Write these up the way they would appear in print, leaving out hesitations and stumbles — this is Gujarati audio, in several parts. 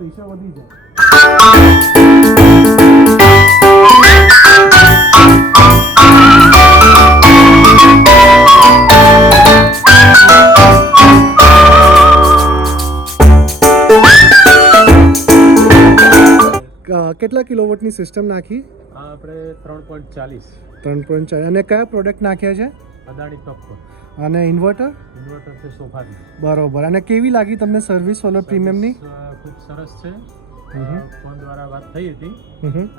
પ્રેશર વધી જાય. કેટલા કિલોવોટની સિસ્ટમ નાખી? આ આપણે 3.40. 3.4. અને કયા પ્રોડક્ટ નાખ્યા છે? અદાણી ટોપકોન. અને ઇન્વર્ટર છે સોફાથી. બરોબર. અને કેવી લાગી તમને સર્વિસ સોલર પ્રીમિયમની? ખૂબ સરસ છે. ફોન દ્વારા વાત થઈ હતી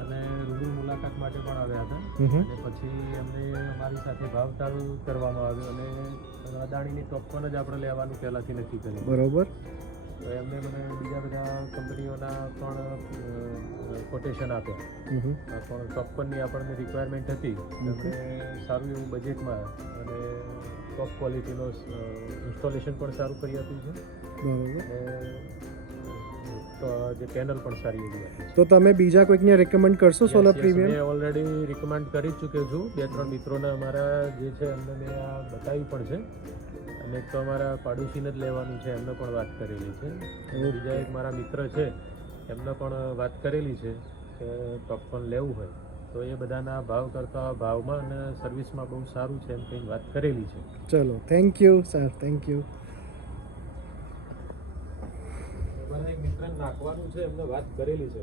અને રૂબરૂ મુલાકાત માટે પણ આવ્યા હતા અને પછી એમને અમારી સાથે ભાવતાળ કરવામાં આવ્યો અને અદાણીની ટોપકોન જ આપણે લેવાનું પહેલાંથી નક્કી કર્યું. બરોબર. તો એમને મને બીજા બધા કંપનીઓના પણ કોટેશન આપ્યા. પણ ટોપકોનની આપણને રિક્વાયરમેન્ટ હતી. એમને સારું એવું બજેટમાં અને ટોપ ક્વોલિટીનો ઇન્સ્ટોલેશન પણ સારું કરી આપ્યું છે. બરોબર. તો જે પેનલ પણ સારી એવી આપી છે. તો તમે બીજા કોઈકને રેકમેન્ડ કરશો સોલર પ્રીમિયમ? મેં ઓલરેડી રિકમેન્ડ કરી ચૂક્યો છું. 2-3 મિત્રોને અમારા જે છે એમને મેં આ બતાવી પણ છે અને એક તો અમારા પાડોશીને જ લેવાનું છે એમને પણ વાત કરેલી છે. બીજા એક મારા મિત્ર છે એમને પણ વાત કરેલી છે કે ટોપકોન લેવું હોય તો એ બધાના ભાવ કરતાં ભાવમાં અને સર્વિસમાં બહુ સારું છે એમ કંઈ વાત કરેલી છે. ચલો, thank you sir, thank you. એક મિત્રને નાખવાનું છે એમને વાત કરેલી છે.